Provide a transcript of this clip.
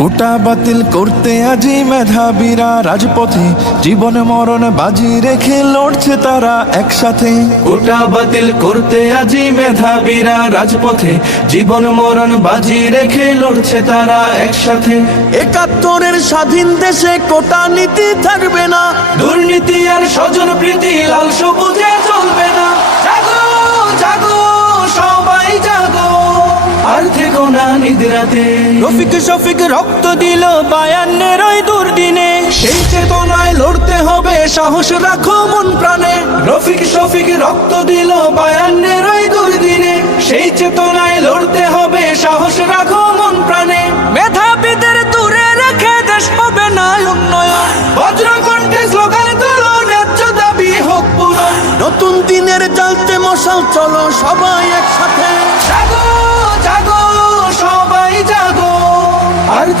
কোটা বাতিল করতে আজি মেধাবীরা রাজপথে, জীবন মরণ বাজি রেখে লড়ছে তারা একসাথে। কোটা বাতিল করতে আজি মেধাবীরা রাজপথে, জীবন মরণ বাজি রেখে লড়ছে তারা একসাথে। ৭১-এর স্বাধীন দেশে কোটা নীতি থাকবে না, দুর্নীতি আর স্বজন প্রীতি লাল সবুজে চলবে না। জাগো জাগো সবাই জাগো, আর থেকো না নিদ্রাতে। রফিক শফিক রক্ত দিল ৫২-এর ওই দুর্দিনে, সেই চেতনায় লড়তে হবে, সাহস রাখো মন প্রাণে। রফিক শফিক রক্ত দিল ৫২-এর ওই দুর্দিনে, সেই চেতনায় লড়তে হবে, সাহস রাখো মন প্রাণে। মেধাবীদের দূরে রেখে দেশ হবে না উন্নয়ন। বজ্রকণ্ঠে স্লোগান তুলো, ন্যায্য দাবি হোক পূরণ। নতুন দিনের জ্বালতে মশাল, চলো সবাই একসাথে।